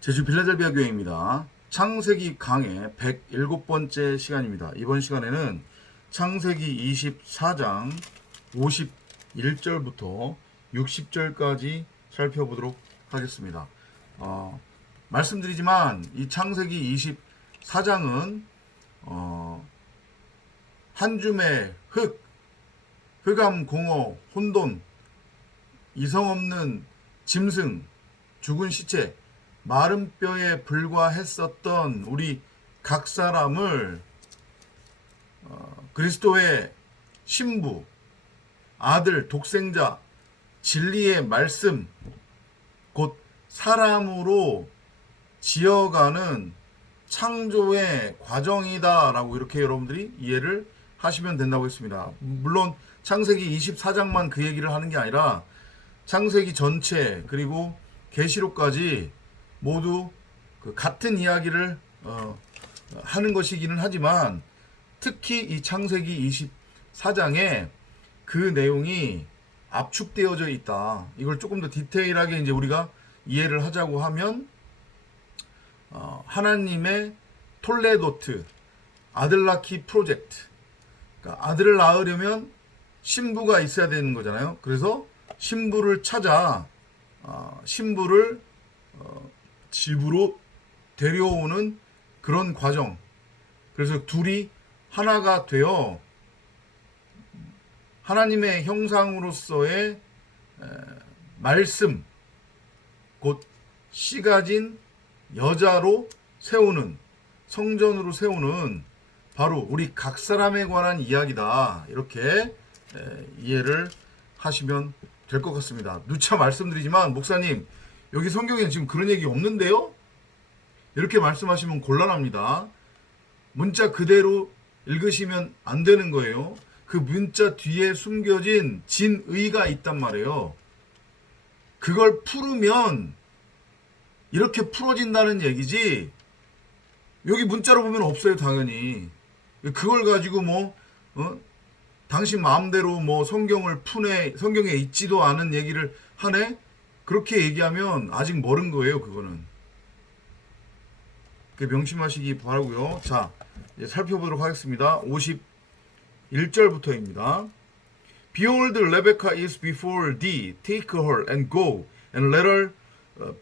제주 빌라델비아 교회입니다. 창세기 강의 107번째 시간입니다. 이번 시간에는 창세기 24장 51절부터 60절까지 살펴보도록 하겠습니다. 말씀드리지만 이 창세기 24장은 한 줌의 흑암, 공허, 혼돈, 이성 없는 짐승, 죽은 시체, 마른 뼈에 불과했었던 우리 각 사람을 그리스도의 신부, 아들, 독생자, 진리의 말씀, 곧 사람으로 지어가는 창조의 과정이다라고 이렇게 여러분들이 이해를 하시면 된다고 했습니다. 물론 창세기 24장만 그 얘기를 하는 게 아니라 창세기 전체 그리고 계시록까지 모두 그 같은 이야기를 하는 것이기는 하지만 특히 이 창세기 24장에 그 내용이 압축되어져 있다. 이걸 조금 더 디테일하게 이제 우리가 이해를 하자고 하면 하나님의 톨레도트 아들 낳기 프로젝트. 그러니까 아들을 낳으려면 신부가 있어야 되는 거잖아요. 그래서 신부를 찾아 신부를 집으로 데려오는 그런 과정. 그래서 둘이 하나가 되어 하나님의 형상으로서의 말씀, 곧 씨 가진 여자로 세우는, 성전으로 세우는 바로 우리 각 사람에 관한 이야기다. 이렇게 이해를 하시면 될 것 같습니다. 누차 말씀드리지만 목사님 여기 성경에 지금 그런 얘기 없는데요? 이렇게 말씀하시면 곤란합니다. 문자 그대로 읽으시면 안 되는 거예요. 그 문자 뒤에 숨겨진 진의가 있단 말이에요. 그걸 풀으면 이렇게 풀어진다는 얘기지 여기 문자로 보면 없어요. 당연히. 그걸 가지고 당신 마음대로 성경을 푸네, 성경에 있지도 않은 얘기를 하네? 그렇게 얘기하면 아직 멀은 거예요, 그거는. 명심하시기 바라고요. 자, 이제 살펴보도록 하겠습니다. 51절부터입니다. Behold, Rebekah is before thee. Take her and go, and let her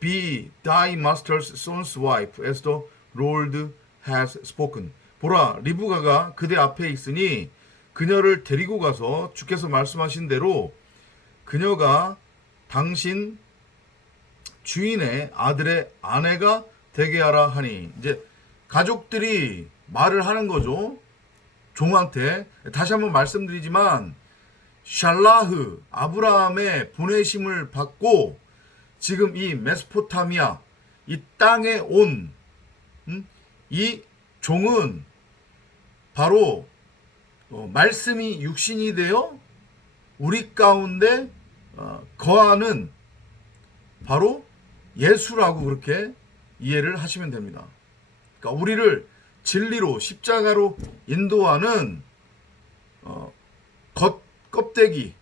be thy master's son's wife, as the Lord has spoken. 보라, 리브가가 그대 앞에 있으니 그녀를 데리고 가서 주께서 말씀하신 대로 그녀가 당신 주인의 아들의 아내가 되게 하라 하니, 이제 가족들이 말을 하는 거죠. 종한테. 다시 한번 말씀드리지만 샬라흐 아브라함의 보내심을 받고 지금 이 메소포타미아 이 땅에 온 이 종은 바로 말씀이 육신이 되어 우리 가운데 거하는 바로 예수라고 그렇게 이해를 하시면 됩니다. 그러니까 우리를 진리로 십자가로 인도하는 껍데기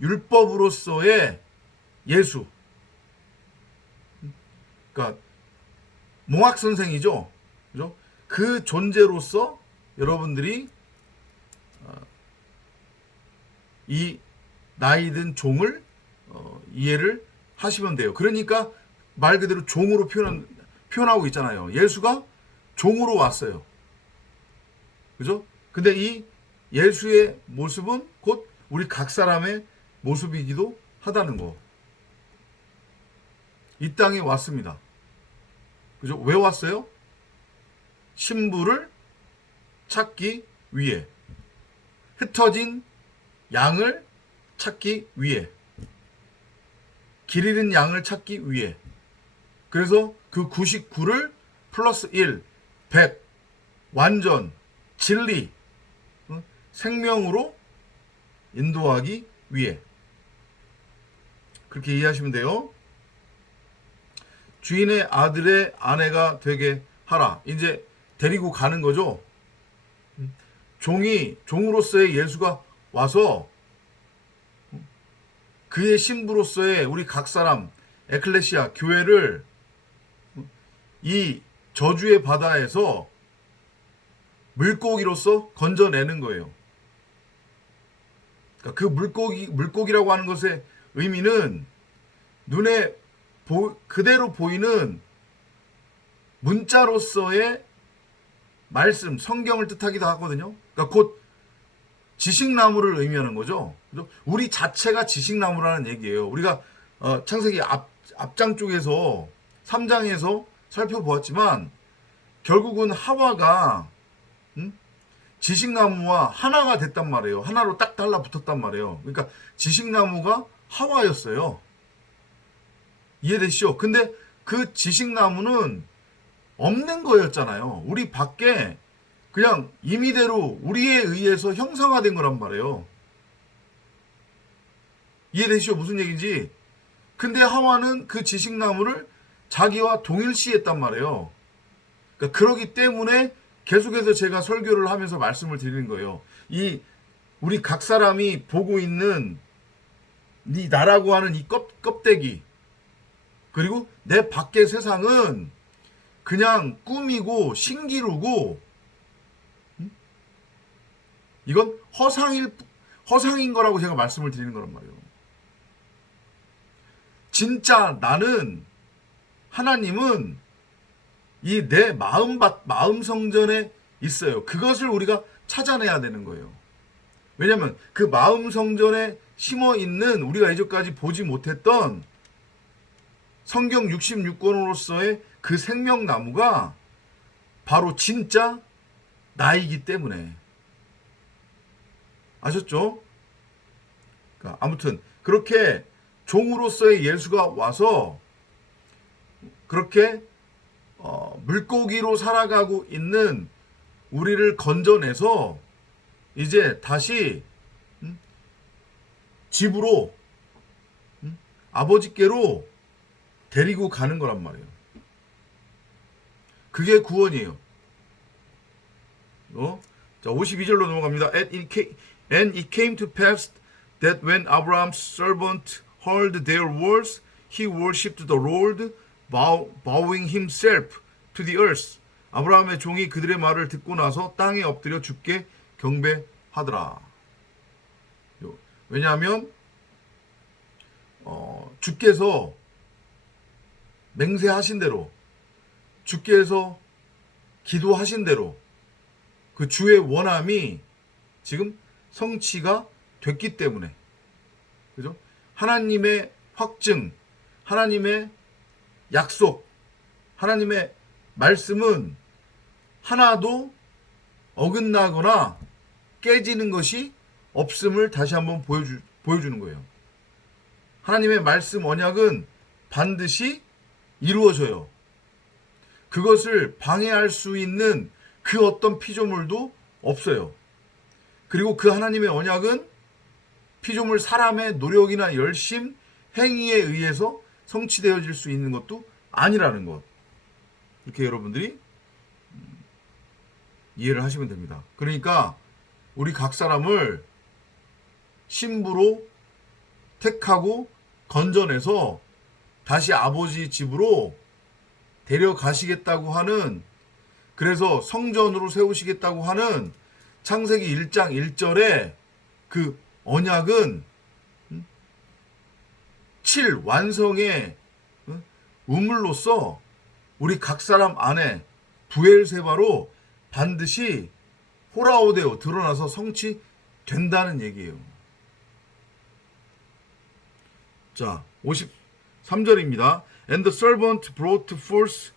율법으로서의 예수. 그러니까 몽학 선생이죠. 그죠? 그 존재로서 여러분들이 이 나이든 종을 이해를 하시면 돼요. 그러니까 말 그대로 종으로 표현하고 있잖아요. 예수가 종으로 왔어요. 그죠? 근데 이 예수의 모습은 곧 우리 각 사람의 모습이기도 하다는 거. 이 땅에 왔습니다. 그죠? 왜 왔어요? 신부를 찾기 위해. 흩어진 양을 찾기 위해. 길 잃은 양을 찾기 위해. 그래서 그 99를 플러스 1, 100, 완전, 진리, 생명으로 인도하기 위해. 그렇게 이해하시면 돼요. 주인의 아들의 아내가 되게 하라. 이제 데리고 가는 거죠. 종으로서의 예수가 와서 그의 신부로서의 우리 각 사람, 에클레시아, 교회를 이 저주의 바다에서 물고기로서 건져내는 거예요. 그러니까 그 물고기라고 하는 것의 의미는 눈에 그대로 보이는 문자로서의 말씀, 성경을 뜻하기도 하거든요. 그러니까 곧 지식나무를 의미하는 거죠. 우리 자체가 지식나무라는 얘기예요. 우리가 창세기 앞장 쪽에서 3장에서 살펴보았지만 결국은 하와가 지식나무와 하나가 됐단 말이에요. 하나로 딱 달라붙었단 말이에요. 그러니까 지식나무가 하와였어요. 이해되시죠? 근데 그 지식나무는 없는 거였잖아요. 우리 밖에 그냥 임의대로 우리에 의해서 형상화된 거란 말이에요. 이해되시죠? 무슨 얘기인지. 근데 하와는 그 지식나무를 자기와 동일시했단 말이에요. 그러니까 그러기 때문에 계속해서 제가 설교를 하면서 말씀을 드리는 거예요. 우리 각 사람이 보고 있는 이 나라고 하는 이 껍데기, 그리고 내 밖의 세상은 그냥 꿈이고 신기루고, 이건 허상인 거라고 제가 말씀을 드리는 거란 말이에요. 진짜 나는, 하나님은 이 내 마음 성전에 있어요. 그것을 우리가 찾아내야 되는 거예요. 왜냐하면 그 마음 성전에 심어 있는 우리가 이제까지 보지 못했던 성경 66권으로서의 그 생명나무가 바로 진짜 나이기 때문에. 아셨죠? 그러니까 아무튼 그렇게 종으로서의 예수가 와서 그렇게 물고기로 살아가고 있는 우리를 건져내서 이제 다시 집으로, 아버지께로 데리고 가는 거란 말이에요. 그게 구원이에요. 자, 52절로 넘어갑니다. And it came to pass that when Abraham's servant heard their words, he worshipped the Lord, bowing himself to the earth. 아브라함의 종이 그들의 말을 듣고 나서 땅에 엎드려 주께 경배하더라. 왜냐하면 주께서 맹세하신 대로, 주께서 기도하신 대로 그 주의 원함이 지금 성취가 됐기 때문에, 그죠? 하나님의 확증, 하나님의 약속, 하나님의 말씀은 하나도 어긋나거나 깨지는 것이 없음을 다시 한번 보여주는 거예요. 하나님의 말씀 언약은 반드시 이루어져요. 그것을 방해할 수 있는 그 어떤 피조물도 없어요. 그리고 그 하나님의 언약은 피조물 사람의 노력이나 열심, 행위에 의해서 성취되어질 수 있는 것도 아니라는 것. 이렇게 여러분들이 이해를 하시면 됩니다. 그러니까 우리 각 사람을 신부로 택하고 건져내서 다시 아버지 집으로 데려가시겠다고 하는, 그래서 성전으로 세우시겠다고 하는 창세기 1장 1절에 그 언약은 7 완성의 우물로서 우리 각 사람 안에 부엘세바로 반드시 호라오데오 드러나서 성취된다는 얘기예요. 자, 53절입니다. And the servant brought forth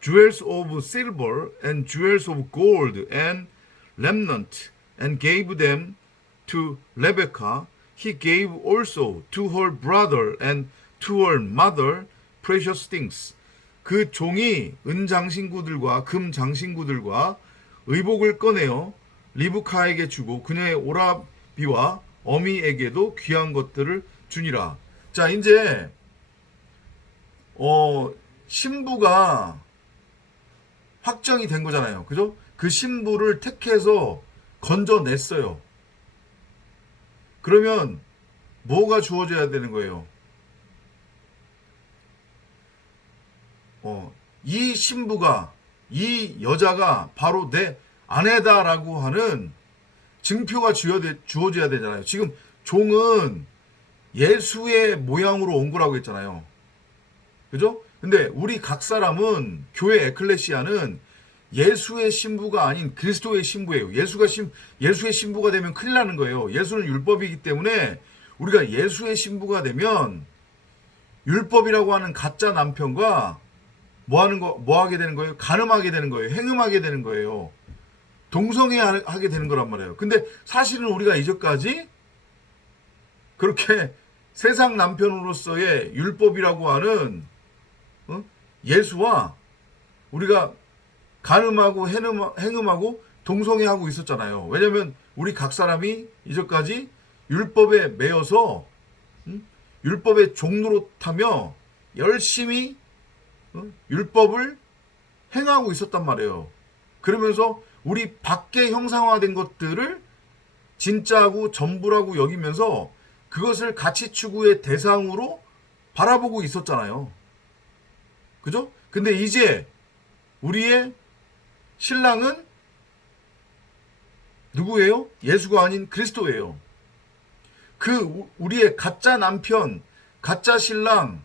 jewels of silver and jewels of gold and remnant and gave them to Rebekah. He gave also to her brother and to her mother precious things. 그 종이 은장신구들과 금장신구들과 의복을 꺼내어 리브카에게 주고 그녀의 오라비와 어미에게도 귀한 것들을 주니라. 자, 이제 신부가 확정이 된 거잖아요. 그죠? 그 신부를 택해서 건져냈어요. 그러면 뭐가 주어져야 되는 거예요? 이 신부가, 이 여자가 바로 내 아내다라고 하는 증표가 주어져야 되잖아요. 지금 종은 예수의 모양으로 온 거라고 했잖아요. 그죠? 근데 우리 각 사람은 교회 에클레시아는 예수의 신부가 아닌 그리스도의 신부예요. 예수의 신부가 되면 큰일 나는 거예요. 예수는 율법이기 때문에 우리가 예수의 신부가 되면 율법이라고 하는 가짜 남편과 뭐 하게 되는 거예요? 간음하게 되는 거예요. 행음하게 되는 거예요. 동성애하게 되는 거란 말이에요. 근데 사실은 우리가 이제까지 그렇게 세상 남편으로서의 율법이라고 하는 예수와 우리가 간음하고 행음하고 동성애하고 있었잖아요. 왜냐하면 우리 각 사람이 이제까지 율법에 매여서 율법의 종노릇하며 열심히 율법을 행하고 있었단 말이에요. 그러면서 우리 밖에 형상화된 것들을 진짜하고 전부라고 여기면서 그것을 가치 추구의 대상으로 바라보고 있었잖아요. 그죠? 근데 이제 우리의 신랑은 누구예요? 예수가 아닌 그리스도예요. 우리의 가짜 남편, 가짜 신랑,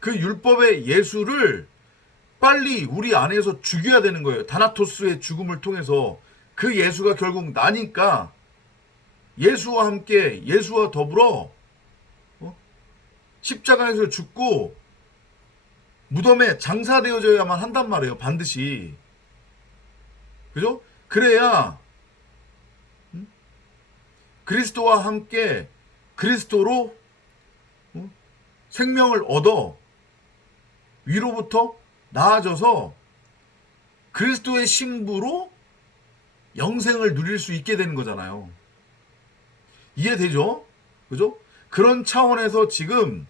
그 율법의 예수를 빨리 우리 안에서 죽여야 되는 거예요. 다나토스의 죽음을 통해서. 그 예수가 결국 나니까 예수와 함께, 예수와 더불어 십자가에서 죽고 무덤에 장사되어져야만 한단 말이에요. 반드시. 그죠? 그래야 그리스도와 함께 그리스도로 생명을 얻어 위로부터 나아져서 그리스도의 신부로 영생을 누릴 수 있게 되는 거잖아요. 이해되죠? 그죠? 그런 차원에서 지금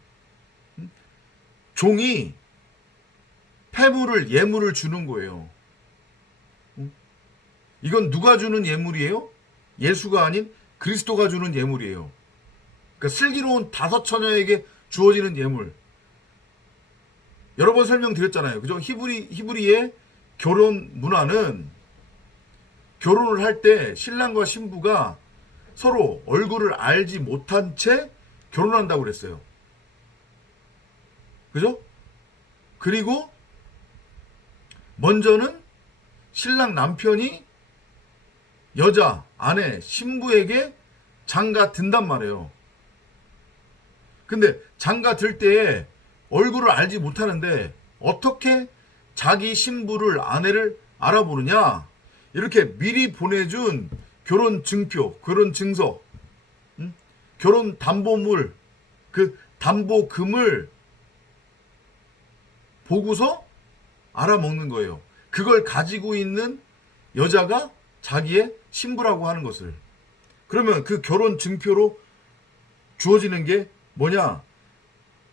종이 예물을 주는 거예요. 이건 누가 주는 예물이에요? 예수가 아닌 그리스도가 주는 예물이에요. 그러니까 슬기로운 다섯 처녀에게 주어지는 예물. 여러 번 설명드렸잖아요. 그죠? 히브리의 결혼 문화는 결혼을 할 때 신랑과 신부가 서로 얼굴을 알지 못한 채 결혼한다고 그랬어요. 그죠? 그리고 먼저는 신랑 남편이 여자, 아내, 신부에게 장가 든단 말이에요. 근데 장가 들 때에 얼굴을 알지 못하는데 어떻게 자기 신부를, 아내를 알아보느냐? 이렇게 미리 보내준 결혼 증표, 결혼 증서, 결혼 담보물, 그 담보금을 보고서 알아먹는 거예요. 그걸 가지고 있는 여자가 자기의 신부라고 하는 것을. 그러면 그 결혼 증표로 주어지는 게 뭐냐?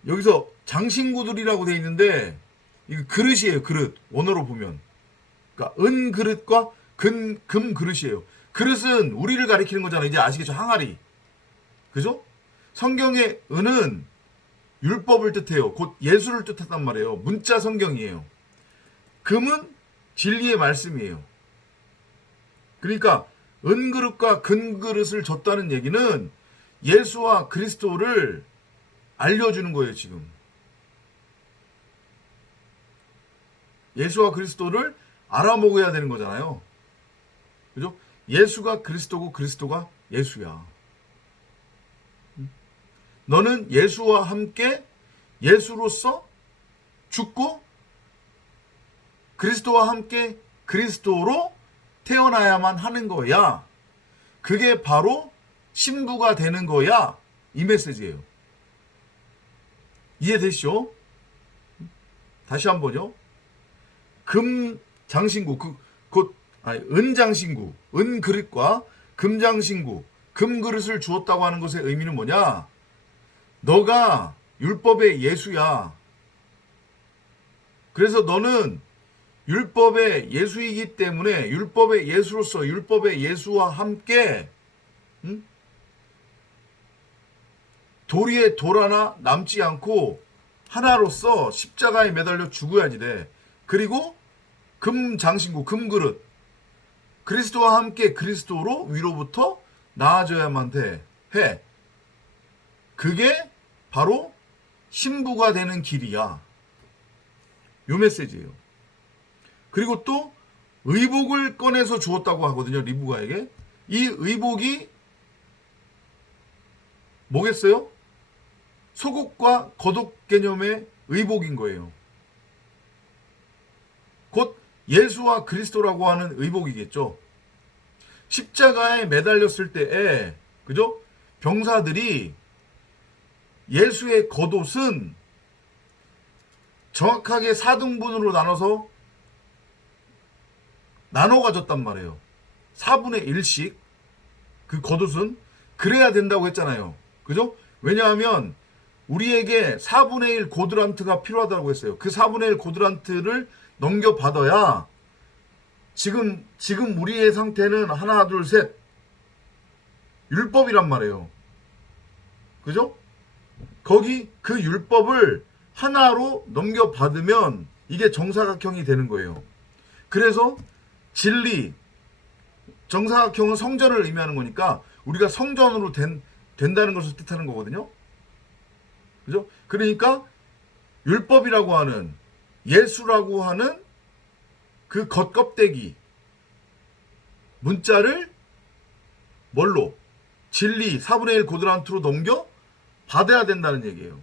여기서 장신구들이라고 돼 있는데 이거 그릇이에요. 그릇. 원어로 보면. 그러니까 은 그릇과 금 그릇이에요. 그릇은 우리를 가리키는 거잖아요. 이제 아시겠죠? 항아리. 그죠? 성경의 은은 율법을 뜻해요. 곧 예수를 뜻한단 말이에요. 문자 성경이에요. 금은 진리의 말씀이에요. 그러니까 은그릇과 금그릇을 줬다는 얘기는 예수와 그리스도를 알려주는 거예요, 지금. 예수와 그리스도를 알아먹어야 되는 거잖아요. 그죠? 예수가 그리스도고 그리스도가 예수야. 너는 예수와 함께 예수로서 죽고 그리스도와 함께 그리스도로 태어나야만 하는 거야. 그게 바로 신부가 되는 거야. 이 메시지예요. 이해되시죠? 다시 한번요. 금장신구, 은장신구, 은그릇과 금장신구, 금그릇을 주었다고 하는 것의 의미는 뭐냐? 너가 율법의 예수야. 그래서 너는 율법의 예수이기 때문에 율법의 예수로서 율법의 예수와 함께 돌 위에 돌 하나 남지 않고 하나로서 십자가에 매달려 죽어야지 돼. 그리고 금 장신구, 금 그릇. 그리스도와 함께 그리스도로 위로부터 나아져야만 해. 그게 바로 신부가 되는 길이야. 요 메시지예요. 그리고 또 의복을 꺼내서 주었다고 하거든요. 리브가에게. 이 의복이 뭐겠어요? 속옷과 겉옷 개념의 의복인 거예요. 곧 예수와 그리스도라고 하는 의복이겠죠. 십자가에 매달렸을 때에 그죠? 병사들이 예수의 겉옷은 정확하게 4등분으로 나눠 가졌단 말이에요. 4분의 1씩 그 겉옷은 그래야 된다고 했잖아요. 그죠? 왜냐하면 우리에게 4분의 1 고드란트가 필요하다고 했어요. 그 4분의 1 고드란트를 넘겨받아야 지금 우리의 상태는 하나 둘 셋 율법이란 말이에요. 그죠? 거기 그 율법을 하나로 넘겨받으면 이게 정사각형이 되는 거예요. 그래서 진리, 정사각형은 성전을 의미하는 거니까 우리가 성전으로 된다는 것을 뜻하는 거거든요. 그죠? 그러니까 율법이라고 하는 예수라고 하는 그 겉껍데기 문자를 뭘로? 진리 4분의 1 고드란트로 넘겨 받아야 된다는 얘기예요.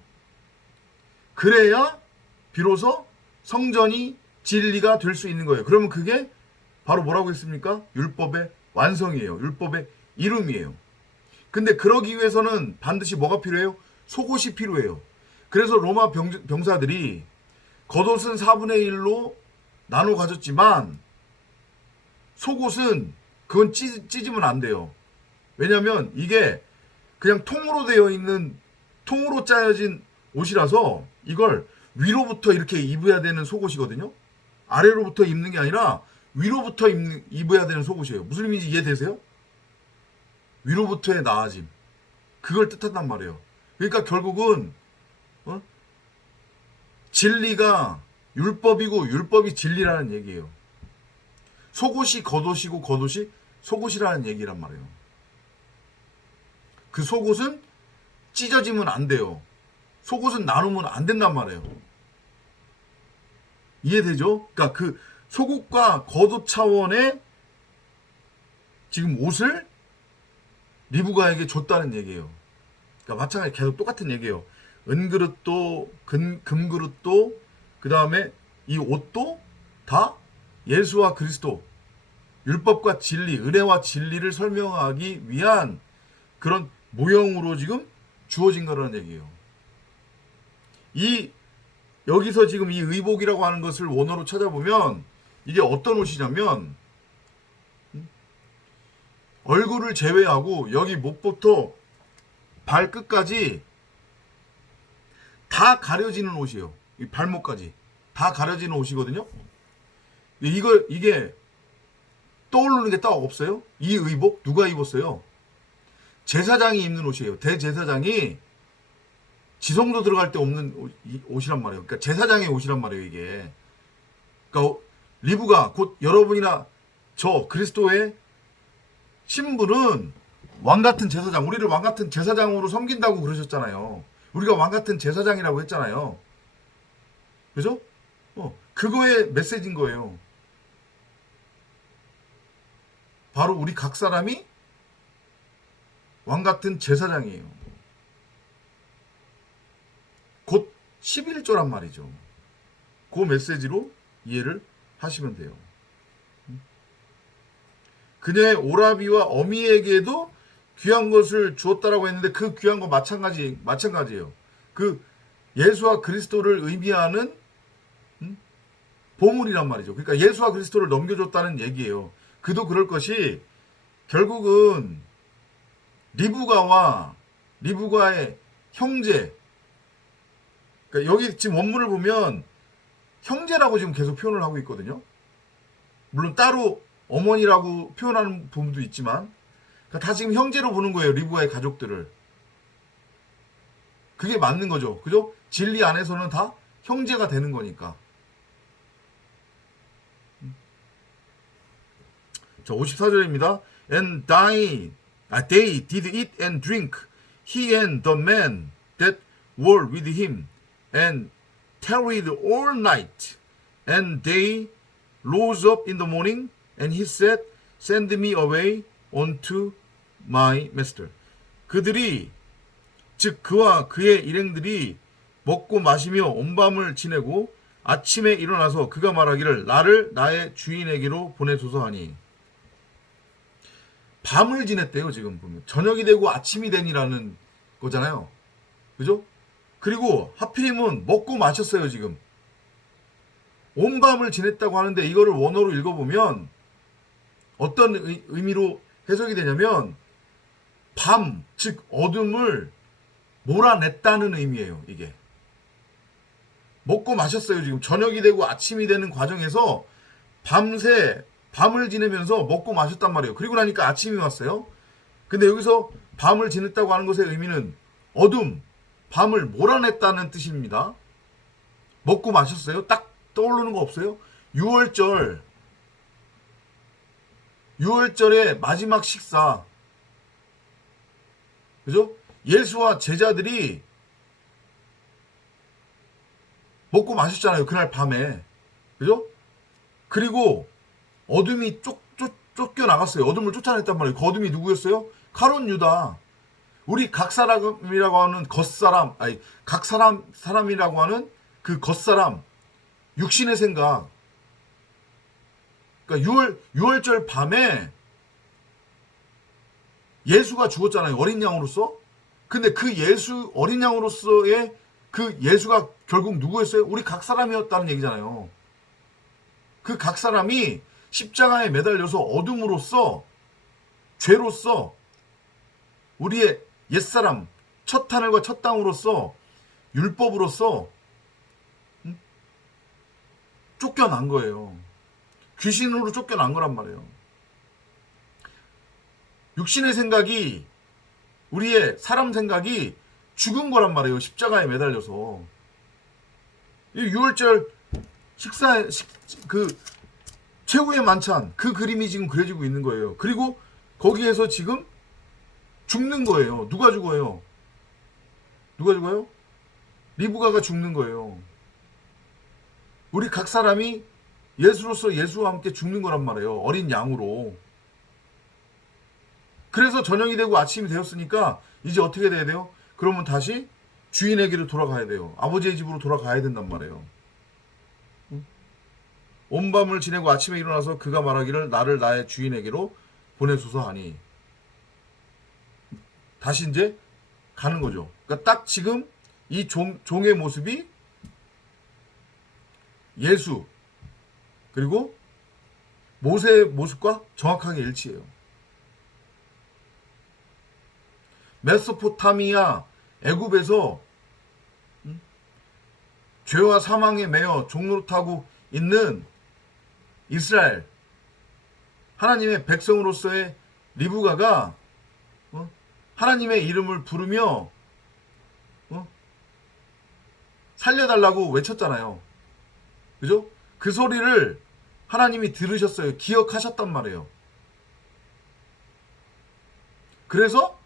그래야 비로소 성전이 진리가 될 수 있는 거예요. 그러면 그게 바로 뭐라고 했습니까? 율법의 완성이에요. 율법의 이름이에요. 근데 그러기 위해서는 반드시 뭐가 필요해요? 속옷이 필요해요. 그래서 로마 병사들이 겉옷은 4분의 1로 나눠 가졌지만 속옷은 그건 찢으면 안 돼요. 왜냐하면 이게 그냥 통으로 짜여진 옷이라서 이걸 위로부터 이렇게 입어야 되는 속옷이거든요. 아래로부터 입는 게 아니라 위로부터 입어야 되는 속옷이에요. 무슨 의미인지 이해되세요? 위로부터의 나아짐. 그걸 뜻한단 말이에요. 그러니까 결국은 진리가 율법이고 율법이 진리라는 얘기예요. 속옷이 겉옷이고 겉옷이 속옷이라는 얘기란 말이에요. 그 속옷은 찢어지면 안 돼요. 속옷은 나누면 안 된단 말이에요. 이해되죠? 그러니까 그 속옷과 겉옷 차원의 지금 옷을 리브가에게 줬다는 얘기예요. 그러니까 마찬가지 계속 똑같은 얘기예요. 은그릇도 금그릇도 그 다음에 이 옷도 다 예수와 그리스도 율법과 진리, 은혜와 진리를 설명하기 위한 그런 모형으로 지금 주어진 거라는 얘기예요. 여기서 지금 이 의복이라고 하는 것을 원어로 찾아보면 이게 어떤 옷이냐면 얼굴을 제외하고 여기 목부터 발끝까지 다 가려지는 옷이에요. 이 발목까지 다 가려지는 옷이거든요. 이게 떠오르는 게 딱 없어요? 이 의복 누가 입었어요? 제사장이 입는 옷이에요. 대제사장이 지성소 들어갈 때 없는 옷이란 말이에요. 그러니까 제사장의 옷이란 말이에요, 이게. 그러니까 리브가 곧 여러분이나 저 그리스도의 신부는 왕 같은 제사장, 우리를 왕 같은 제사장으로 섬긴다고 그러셨잖아요. 우리가 왕 같은 제사장이라고 했잖아요. 그죠? 그거의 메시지인 거예요. 바로 우리 각 사람이 왕 같은 제사장이에요. 곧 11조란 말이죠. 그 메시지로 이해를 하시면 돼요. 그녀의 오라비와 어미에게도 귀한 것을 주었다라고 했는데 그 귀한 거 마찬가지예요. 그 예수와 그리스도를 의미하는 보물이란 말이죠. 그러니까 예수와 그리스도를 넘겨줬다는 얘기예요. 그도 그럴 것이 결국은 리브가의 형제, 그러니까 여기 지금 원문을 보면 형제라고 지금 계속 표현을 하고 있거든요. 물론 따로 어머니라고 표현하는 부분도 있지만 그러니까 다 지금 형제로 보는 거예요. 리브가의 가족들을. 그게 맞는 거죠. 그죠? 진리 안에서는 다 형제가 되는 거니까. 자, 54절입니다. And they did eat and drink, he and the men that were with him, and tarried all night. And they rose up in the morning, and he said, Send me away unto my master. 그들이, 즉 그와 그의 일행들이 먹고 마시며 온 밤을 지내고 아침에 일어나서 그가 말하기를 나를 나의 주인에게로 보내소서 하니. 밤을 지냈대요. 지금 보면 저녁이 되고 아침이 되니라는 거잖아요. 그죠? 그리고 하필이면 먹고 마셨어요. 지금 온 밤을 지냈다고 하는데, 이거를 원어로 읽어보면 어떤 의미로 해석이 되냐면 밤, 즉 어둠을 몰아냈다는 의미예요. 이게 먹고 마셨어요. 지금 저녁이 되고 아침이 되는 과정에서 밤새 밤을 지내면서 먹고 마셨단 말이에요. 그리고 나니까 아침이 왔어요. 근데 여기서 밤을 지냈다고 하는 것의 의미는 어둠, 밤을 몰아냈다는 뜻입니다. 먹고 마셨어요. 딱 떠오르는 거 없어요? 6월절의 마지막 식사, 그죠? 예수와 제자들이 먹고 마셨잖아요. 그날 밤에. 그죠? 그리고 어둠이 쫓겨나갔어요. 어둠을 쫓아냈단 말이에요. 그 어둠이 누구였어요? 가룟 유다. 우리 각 사람이라고 하는 겉사람, 아니, 각 사람이라고 하는 그 겉사람, 육신의 생각. 그러니까 6월절 밤에 예수가 죽었잖아요. 어린 양으로서. 근데 그 예수, 어린 양으로서의 그 예수가 결국 누구였어요? 우리 각 사람이었다는 얘기잖아요. 그 각 사람이 십자가에 매달려서 어둠으로써, 죄로서, 우리의 옛사람, 첫 하늘과 첫 땅으로서, 율법으로서 쫓겨난 거예요. 귀신으로 쫓겨난 거란 말이에요. 육신의 생각이, 우리의 사람 생각이 죽은 거란 말이에요. 십자가에 매달려서. 이 6월절 그 최후의 만찬, 그 그림이 지금 그려지고 있는 거예요. 그리고 거기에서 지금 죽는 거예요. 누가 죽어요? 누가 죽어요? 리브가가 죽는 거예요. 우리 각 사람이 예수로서 예수와 함께 죽는 거란 말이에요. 어린 양으로. 그래서 저녁이 되고 아침이 되었으니까 이제 어떻게 돼야 돼요? 그러면 다시 주인에게로 돌아가야 돼요. 아버지의 집으로 돌아가야 된단 말이에요. 온 밤을 지내고 아침에 일어나서 그가 말하기를 나를 나의 주인에게로 보내소서 하니. 다시 이제 가는 거죠. 그러니까 딱 지금 이 종의 모습이 예수 그리고 모세의 모습과 정확하게 일치해요. 메소포타미아 애굽에서 죄와 사망에 매여 종노릇하고 있는 이스라엘 하나님의 백성으로서의 리브가가 하나님의 이름을 부르며 살려달라고 외쳤잖아요. 그죠? 그 소리를 하나님이 들으셨어요. 기억하셨단 말이에요. 그래서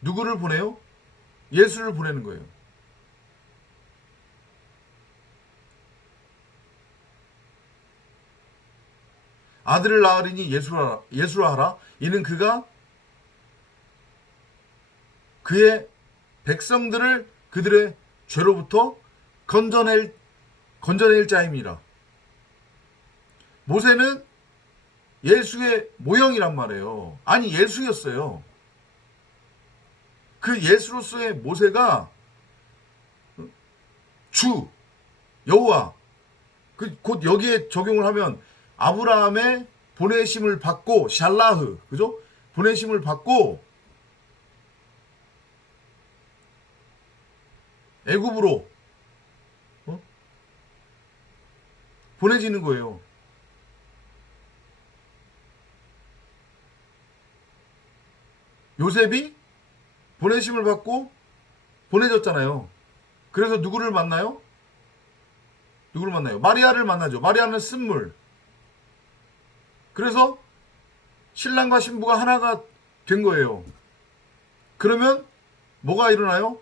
누구를 보내요? 예수를 보내는 거예요. 아들을 낳으리니 예수라 하라. 이는 그가 그의 백성들을 그들의 죄로부터 건져낼 자임이라. 모세는 예수의 모형이란 말이에요. 아니, 예수였어요. 그 예수로서의 모세가 주, 여호와, 곧 여기에 적용을 하면 아브라함의 보내심을 받고, 샬라흐, 그죠? 보내심을 받고 애굽으로 보내지는 거예요. 요셉이 보내심을 받고 보내졌잖아요. 그래서 누구를 만나요? 누구를 만나요? 마리아를 만나죠. 마리아는 쓴물. 그래서 신랑과 신부가 하나가 된 거예요. 그러면 뭐가 일어나요?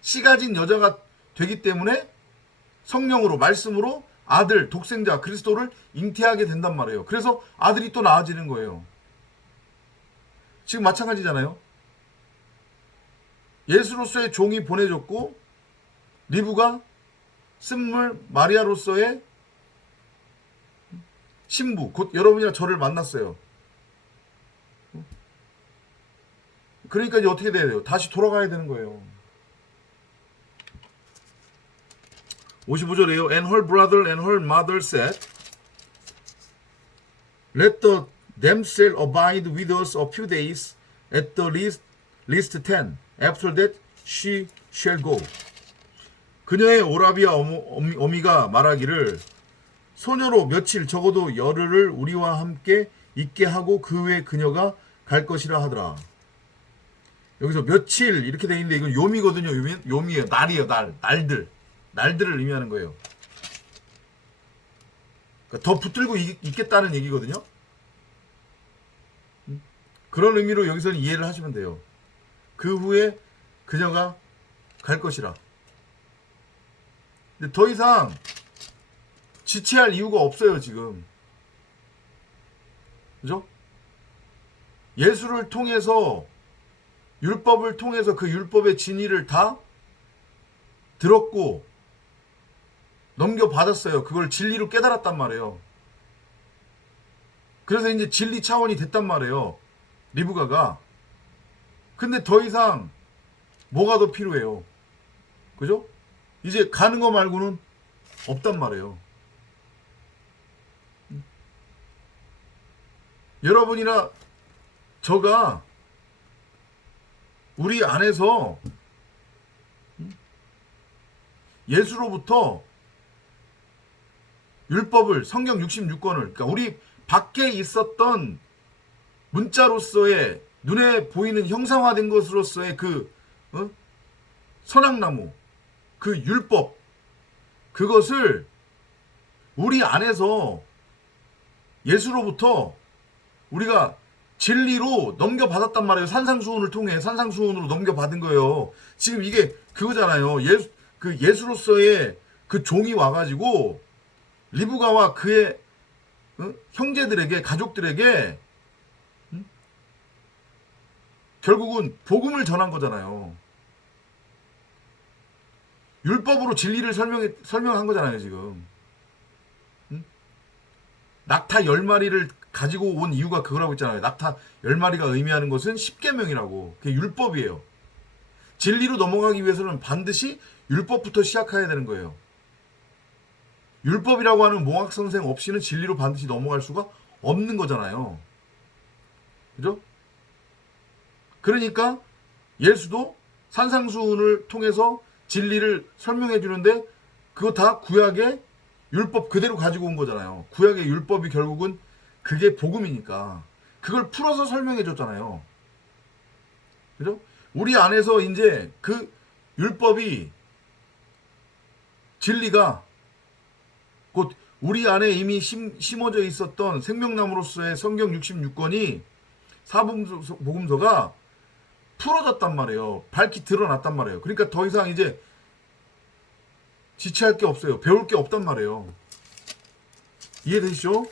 씨 가진 여자가 되기 때문에 성령으로 말씀으로 아들 독생자 그리스도를 잉태하게 된단 말이에요. 그래서 아들이 또 나아지는 거예요. 지금 마찬가지잖아요. 예수로서의 종이 보내졌고 리브가 쓴물 마리아로서의 신부 곧 여러분이나 저를 만났어요. 그러니까 이제 어떻게 돼야 돼요? 다시 돌아가야 되는 거예요. 55절이에요. And her brother and her mother said, Let the damsel abide with us a few days, at the least 10. After that she shall go. 그녀의 오라비아 어미가 말하기를 소녀로 며칠 적어도 열흘을 우리와 함께 있게 하고 그 후에 그녀가 갈 것이라 하더라. 여기서 며칠 이렇게 돼 있는데 이건 요미거든요. 요미예요. 날이에요. 날들을 의미하는 거예요. 그러니까 더 붙들고 있겠다는 얘기거든요. 그런 의미로 여기서는 이해를 하시면 돼요. 그 후에 그녀가 갈 것이라. 근데 더 이상 지체할 이유가 없어요, 지금. 그죠? 예수를 통해서, 율법을 통해서 그 율법의 진리를 다 들었고 넘겨받았어요. 그걸 진리로 깨달았단 말이에요. 그래서 이제 진리 차원이 됐단 말이에요. 리브가가. 근데 더 이상 뭐가 더 필요해요? 그죠? 이제 가는 거 말고는 없단 말이에요. 여러분이나 저가 우리 안에서 예수로부터 율법을 성경 66권을 그러니까 우리 밖에 있었던 문자로서의 눈에 보이는 형상화된 것으로서의 그 선악나무 그 율법 그것을 우리 안에서 예수로부터 우리가 진리로 넘겨받았단 말이에요. 산상수훈을 통해 산상수훈으로 넘겨받은 거예요. 지금 이게 그거잖아요. 예수로서의 그 종이 와가지고 리브가와 그의 형제들에게 가족들에게 결국은 복음을 전한 거잖아요. 율법으로 진리를 설명한 거잖아요, 지금. 낙타 10마리를 가지고 온 이유가 그거라고 했잖아요. 낙타 10마리가 의미하는 것은 십계명이라고. 그게 율법이에요. 진리로 넘어가기 위해서는 반드시 율법부터 시작해야 되는 거예요. 율법이라고 하는 몽학 선생 없이는 진리로 반드시 넘어갈 수가 없는 거잖아요. 그죠? 그러니까 예수도 산상수훈을 통해서 진리를 설명해 주는데 그거 다 구약의 율법 그대로 가지고 온 거잖아요. 구약의 율법이 결국은 그게 복음이니까 그걸 풀어서 설명해 줬잖아요. 그죠? 우리 안에서 이제 그 율법이 진리가 곧 우리 안에 이미 심어져 있었던 생명나무로서의 성경 66권이 사복음서가 풀어졌단 말이에요. 밝히 드러났단 말이에요. 그러니까 더 이상 이제 지체할 게 없어요. 배울 게 없단 말이에요. 이해되시죠?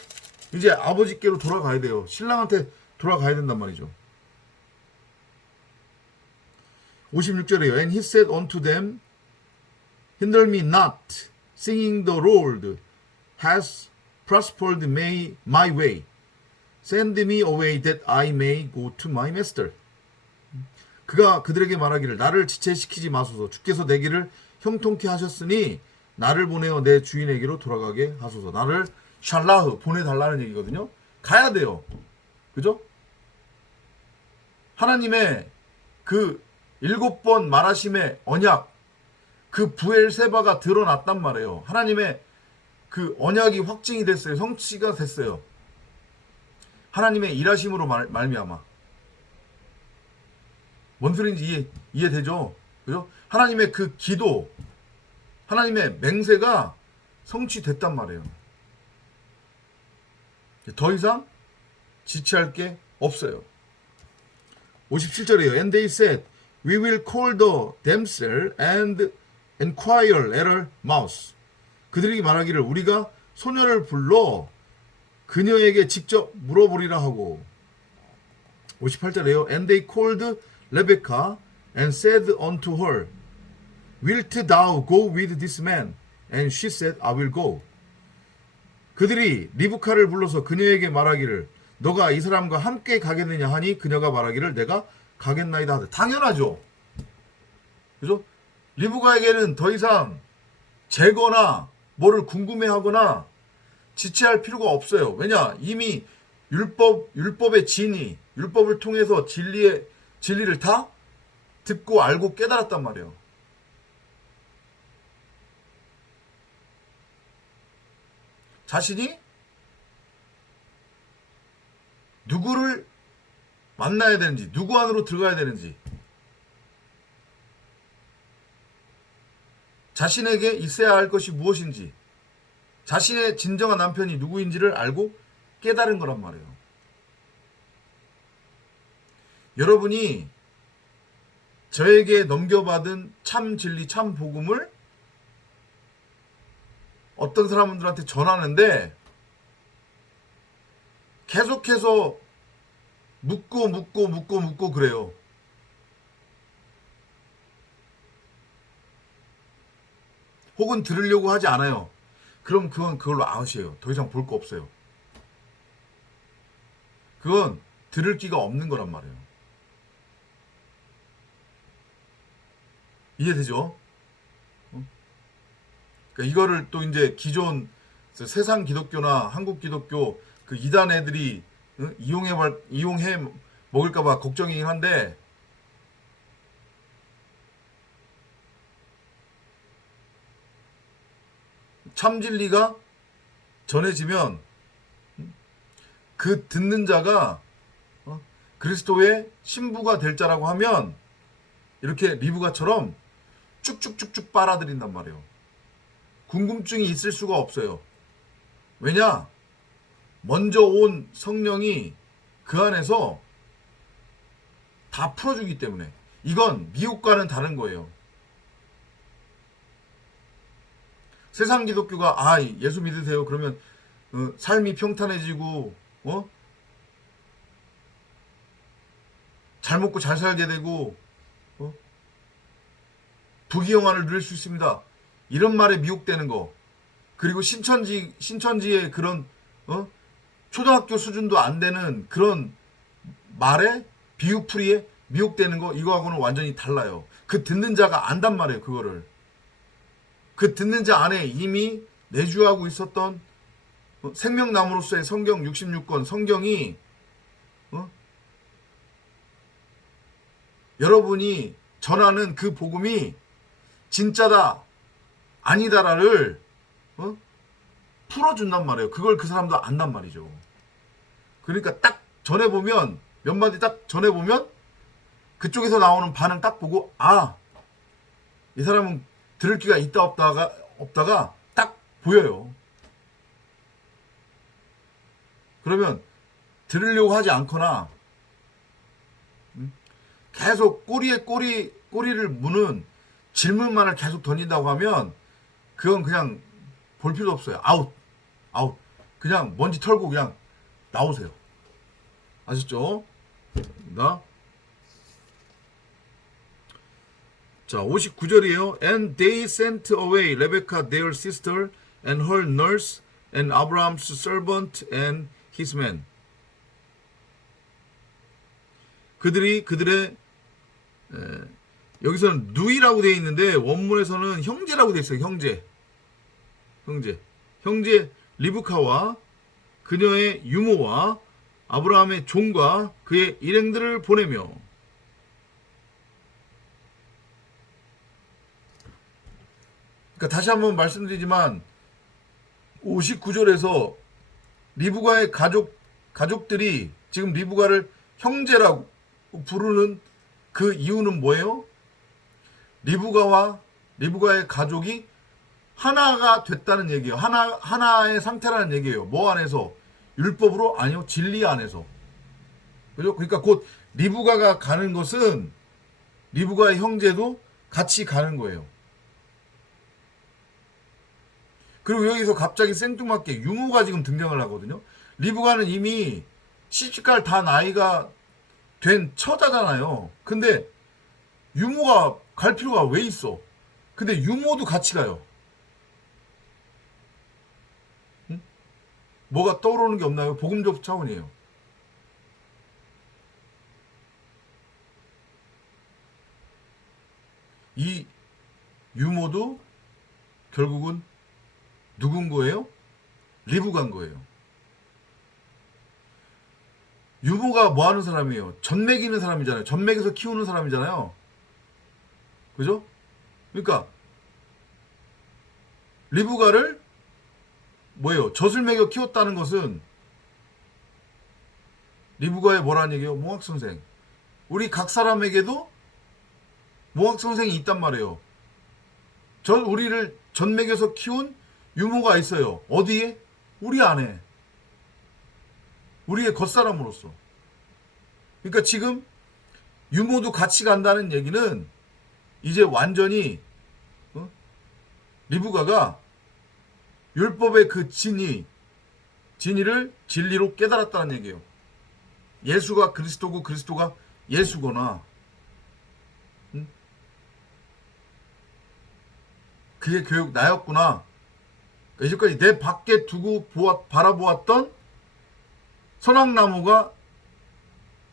이제 아버지께로 돌아가야 돼요. 신랑한테 돌아가야 된단 말이죠. 56절에요. And he said unto them, Hinder me not, singing the Lord has prospered my way. Send me away that I may go to my master. 그가 그들에게 말하기를 나를 지체시키지 마소서. 주께서 내 길을 형통케 하셨으니 나를 보내어 내 주인에게로 돌아가게 하소서. 나를 샬라흐 보내달라는 얘기거든요. 가야 돼요. 그죠? 하나님의 그 7번 말하심의 언약 그 부엘세바가 드러났단 말이에요. 하나님의 그 언약이 확증이 됐어요. 성취가 됐어요. 하나님의 일하심으로 말미암아. 뭔 소리인지 이해되죠? 그죠? 하나님의 그 기도, 하나님의 맹세가 성취됐단 말이에요. 더 이상 지체할 게 없어요. 57절이에요. And they said, we will call the damsel and inquire at her mouth. 그들이 말하기를 우리가 소녀를 불러 그녀에게 직접 물어보리라 하고. 58절이에요. And they called Rebecca and said unto her, Wilt thou go with this man? And she said, I will go. 그들이 리브카를 불러서 그녀에게 말하기를 너가 이 사람과 함께 가겠느냐 하니 그녀가 말하기를 내가 가겠나이다 하되. 당연하죠. 그죠? 리브카에게는 더 이상 재거나 뭐를 궁금해하거나 지체할 필요가 없어요. 왜냐? 이미 율법의 진이 율법을 통해서 진리를 다 듣고 알고 깨달았단 말이에요. 자신이 누구를 만나야 되는지, 누구 안으로 들어가야 되는지, 자신에게 있어야 할 것이 무엇인지, 자신의 진정한 남편이 누구인지를 알고 깨달은 거란 말이에요. 여러분이 저에게 넘겨받은 참 진리, 참 복음을 어떤 사람들한테 전하는데 계속해서 묻고 그래요. 혹은 들으려고 하지 않아요. 그럼 그건 그걸로 아웃이에요. 더 이상 볼 거 없어요. 그건 들을 기가 없는 거란 말이에요. 이해되죠? 그러니까 이거를 또 이제 기존 세상 기독교나 한국 기독교 그 이단 애들이 이용해 먹을까봐 걱정이긴 한데, 참 진리가 전해지면 그 듣는 자가 그리스도의 신부가 될 자라고 하면 이렇게 리브가처럼 쭉쭉쭉쭉 빨아들인단 말이에요. 궁금증이 있을 수가 없어요. 왜냐? 먼저 온 성령이 그 안에서 다 풀어주기 때문에. 이건 미국과는 다른 거예요. 세상 기독교가 예수 믿으세요 그러면 삶이 평탄해지고 잘 먹고 잘 살게 되고 부귀영화를 누릴 수 있습니다. 이런 말에 미혹되는 거. 그리고 신천지의 그런 초등학교 수준도 안 되는 그런 말에 비유풀이에 미혹되는 거, 이거하고는 완전히 달라요. 그 듣는 자가 안단 말이에요. 그거를. 그 듣는 자 안에 이미 내주하고 있었던 생명나무로서의 성경 66권 성경이 여러분이 전하는 그 복음이 진짜다 아니다를 풀어준단 말이에요. 그걸 그 사람도 안단 말이죠. 그러니까 딱 전해보면, 몇 마디 딱 전해보면 그쪽에서 나오는 반응 딱 보고 이 사람은 들을 기가 있다 없다가 딱 보여요. 그러면 들으려고 하지 않거나 계속 꼬리를 무는 질문만을 계속 던진다고 하면 그건 그냥 볼 필요 없어요. 아웃. 그냥 먼지 털고 그냥 나오세요. 아셨죠? 자, 59절이에요. And they sent away Rebekah their sister and her nurse and Abraham's servant and his men. 그들이 그들의 여기서는 누이라고 되어 있는데 원문에서는 형제라고 되어 있어요. 형제 리브카와 그녀의 유모와 아브라함의 종과 그의 일행들을 보내며. 그러니까 다시 한번 말씀드리지만 59절에서 리브가의 가족들이 지금 리브가를 형제라고 부르는 그 이유는 뭐예요? 리브가의 가족이 하나가 됐다는 얘기예요. 하나의 상태라는 얘기예요. 뭐 안에서? 율법으로? 아니요. 진리 안에서. 그죠? 그러니까 곧 리브가가 가는 것은 리브가의 형제도 같이 가는 거예요. 그리고 여기서 갑자기 생뚱맞게 유모가 지금 등장을 하거든요. 리브가는 이미 시집갈 다 나이가 된 처자잖아요. 근데 유모가 갈 필요가 왜 있어? 근데 유모도 같이 가요. 응? 뭐가 떠오르는 게 없나요? 복음적 차원이에요. 이 유모도 결국은 누군 거예요? 리브간 거예요. 유모가 뭐 하는 사람이에요? 젖 먹이는 사람이잖아요. 젖 먹여서 키우는 사람이잖아요. 그죠? 그러니까 리브가를 뭐예요? 젖을 먹여 키웠다는 것은 리브가의 뭐라는 얘기예요? 몽학 선생. 우리 각 사람에게도 몽학 선생이 있단 말이에요. 우리를 젖 먹여서 키운 유모가 있어요. 어디에? 우리 안에. 우리의 겉사람으로서. 그러니까 지금 유모도 같이 간다는 얘기는 이제 완전히 리브가가 율법의 그 진리를 진리로 깨달았다는 얘기예요. 예수가 그리스도고 그리스도가 예수거나 그게 교육 나였구나. 이제까지 내 밖에 두고 바라보았던 선악나무가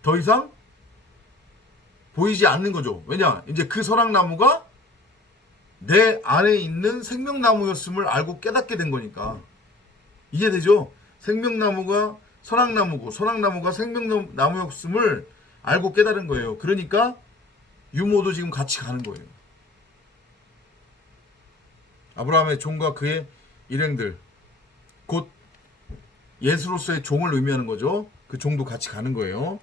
더 이상 보이지 않는 거죠. 왜냐? 이제 그 선악나무가 내 안에 있는 생명나무였음을 알고 깨닫게 된 거니까. 이해되죠? 생명나무가 선악나무고 선악나무가 생명나무였음을 알고 깨달은 거예요. 그러니까 유모도 지금 같이 가는 거예요. 아브라함의 종과 그의 일행들, 곧 예수로서의 종을 의미하는 거죠. 그 종도 같이 가는 거예요.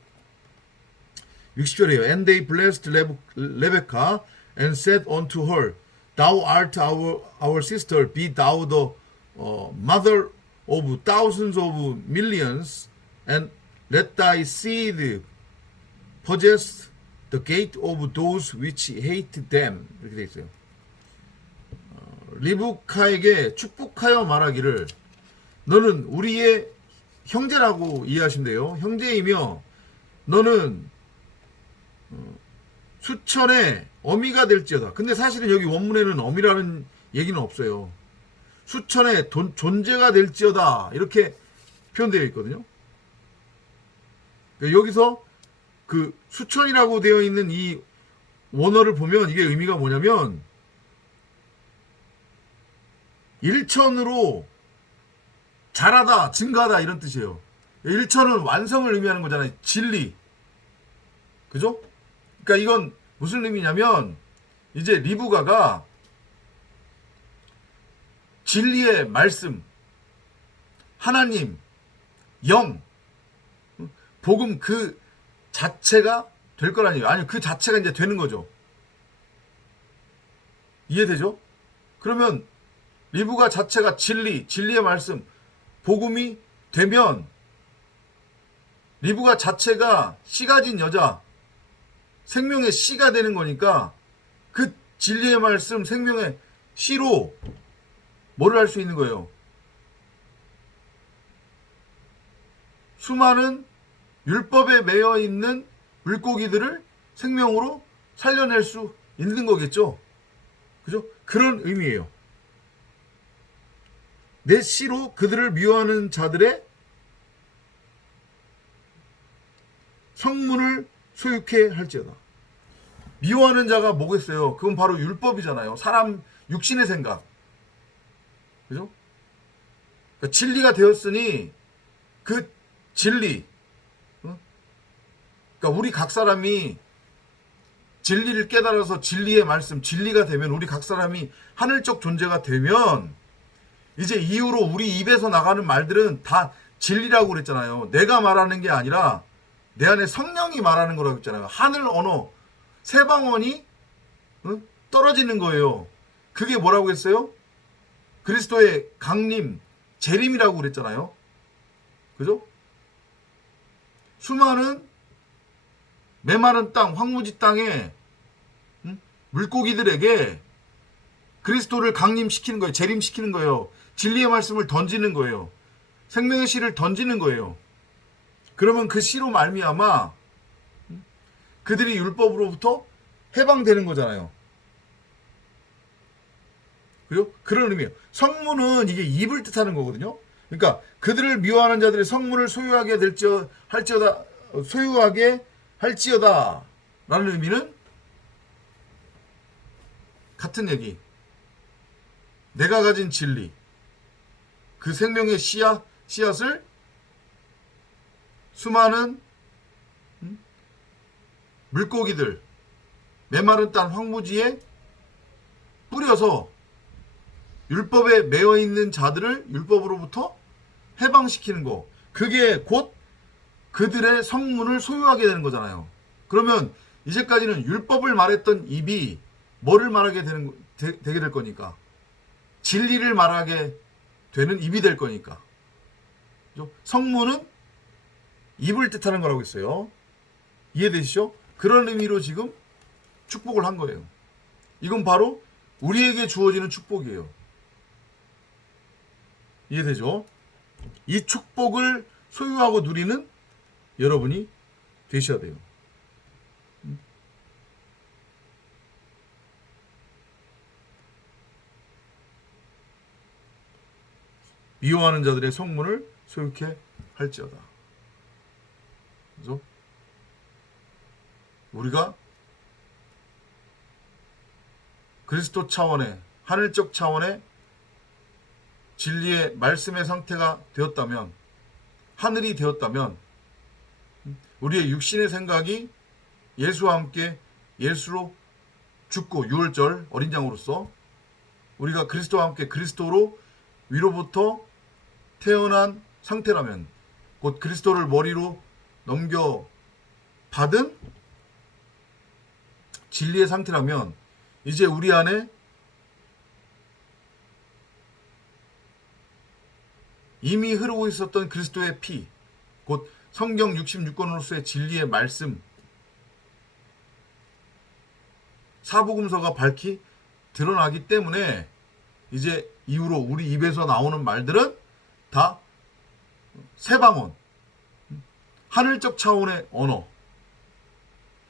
60절이에요. And they blessed Rebekah and said unto her, Thou art our sister, be thou the mother of thousands of millions, and let thy seed possess the gate of those which hate them. 이렇게 되어 있어요. 리브카에게 축복하여 말하기를 너는 우리의 형제라고 이해하시면 돼요. 형제이며 너는 수천의 어미가 될지어다. 근데 사실은 여기 원문에는 어미라는 얘기는 없어요. 수천의 존재가 될지어다 이렇게 표현되어 있거든요. 여기서 그 수천이라고 되어 있는 이 원어를 보면 이게 의미가 뭐냐면 일천으로 자라다, 증가하다 이런 뜻이에요. 일천은 완성을 의미하는 거잖아요. 진리. 그죠? 그러니까 이건 무슨 의미냐면 이제 리브가가 진리의 말씀, 하나님, 영, 복음 그 자체가 될 거라니요. 아니 그 자체가 이제 되는 거죠. 이해되죠? 그러면 리브가 자체가 진리의 말씀, 복음이 되면 리브가 자체가 씨 가진 여자, 생명의 씨가 되는 거니까 그 진리의 말씀, 생명의 씨로 뭐를 할 수 있는 거예요? 수많은 율법에 매여 있는 물고기들을 생명으로 살려낼 수 있는 거겠죠? 그죠? 그런 의미예요. 내 씨로 그들을 미워하는 자들의 성문을 소유케 할지어다. 미워하는 자가 뭐겠어요? 그건 바로 율법이잖아요. 사람 육신의 생각. 그죠? 그러니까 진리가 되었으니 그 진리. 그러니까 우리 각 사람이 진리를 깨달아서 진리의 말씀, 진리가 되면 우리 각 사람이 하늘적 존재가 되면 이제 이후로 우리 입에서 나가는 말들은 다 진리라고 그랬잖아요. 내가 말하는 게 아니라 내 안에 성령이 말하는 거라고 했잖아요. 하늘 언어, 세방언이 떨어지는 거예요. 그게 뭐라고 했어요? 그리스도의 강림, 재림이라고 그랬잖아요. 그죠? 수많은 메마른 땅, 황무지 땅에 물고기들에게 그리스도를 강림시키는 거예요. 재림시키는 거예요. 진리의 말씀을 던지는 거예요. 생명의 씨를 던지는 거예요. 그러면 그 씨로 말미암아 그들이 율법으로부터 해방되는 거잖아요. 그죠? 그런 의미예요. 성문은 이게 입을 뜻하는 거거든요. 그러니까 그들을 미워하는 자들의 성문을 소유하게 할지어다 라는 의미는 같은 얘기. 내가 가진 진리, 그 생명의 씨앗을 수많은 물고기들, 메마른 땅 황무지에 뿌려서 율법에 매여 있는 자들을 율법으로부터 해방시키는 거. 그게 곧 그들의 성문을 소유하게 되는 거잖아요. 그러면 이제까지는 율법을 말했던 입이 뭐를 말하게 되게 될 거니까? 진리를 말하게 되는 입이 될 거니까. 성문은 입을 뜻하는 거라고 했어요. 이해되시죠? 그런 의미로 지금 축복을 한 거예요. 이건 바로 우리에게 주어지는 축복이에요. 이해되죠? 이 축복을 소유하고 누리는 여러분이 되셔야 돼요. 미워하는 자들의 성문을 소유케 할지어다. 그죠? 우리가 그리스도 차원의 하늘적 차원의 진리의 말씀의 상태가 되었다면, 하늘이 되었다면 우리의 육신의 생각이 예수와 함께 예수로 죽고 유월절 어린 양으로서 우리가 그리스도와 함께 그리스도로 위로부터 태어난 상태라면, 곧 그리스도를 머리로 넘겨 받은 진리의 상태라면, 이제 우리 안에 이미 흐르고 있었던 그리스도의 피, 곧 성경 66권으로서의 진리의 말씀, 사복음서가 밝히 드러나기 때문에 이제 이후로 우리 입에서 나오는 말들은 다 새방언, 하늘적 차원의 언어,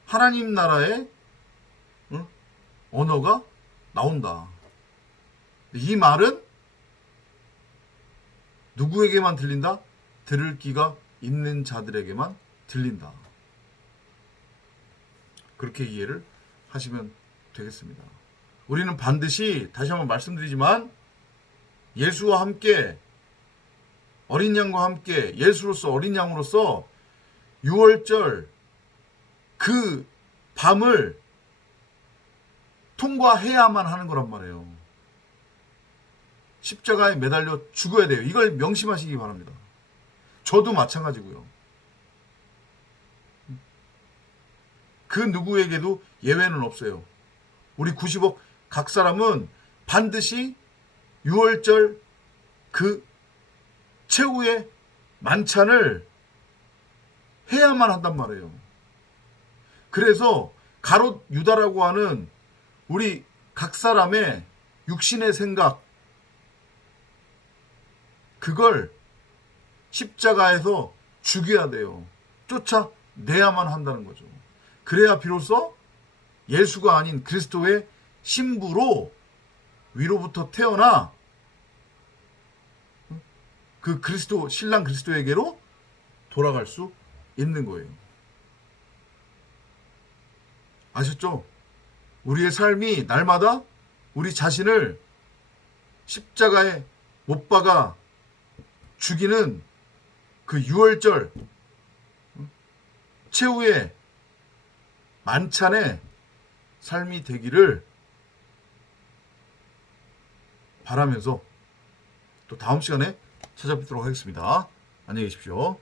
하나님 나라의 언어가 나온다. 이 말은 누구에게만 들린다? 들을 귀가 있는 자들에게만 들린다. 그렇게 이해를 하시면 되겠습니다. 우리는 반드시 다시 한번 말씀드리지만 예수와 함께, 어린 양과 함께 예수로서 어린 양으로서 유월절 그 밤을 통과해야만 하는 거란 말이에요. 십자가에 매달려 죽어야 돼요. 이걸 명심하시기 바랍니다. 저도 마찬가지고요. 그 누구에게도 예외는 없어요. 우리 90억 각 사람은 반드시 유월절 그 최후의 만찬을 해야만 한단 말이에요. 그래서 가롯 유다라고 하는 우리 각 사람의 육신의 생각, 그걸 십자가에서 죽여야 돼요. 쫓아내야만 한다는 거죠. 그래야 비로소 예수가 아닌 그리스도의 신부로 위로부터 태어나 그 그리스도, 신랑 그리스도에게로 돌아갈 수 있는 거예요. 아셨죠? 우리의 삶이 날마다 우리 자신을 십자가에 못 박아 죽이는 그 유월절 최후의 만찬의 삶이 되기를 바라면서 또 다음 시간에 찾아뵙도록 하겠습니다. 안녕히 계십시오.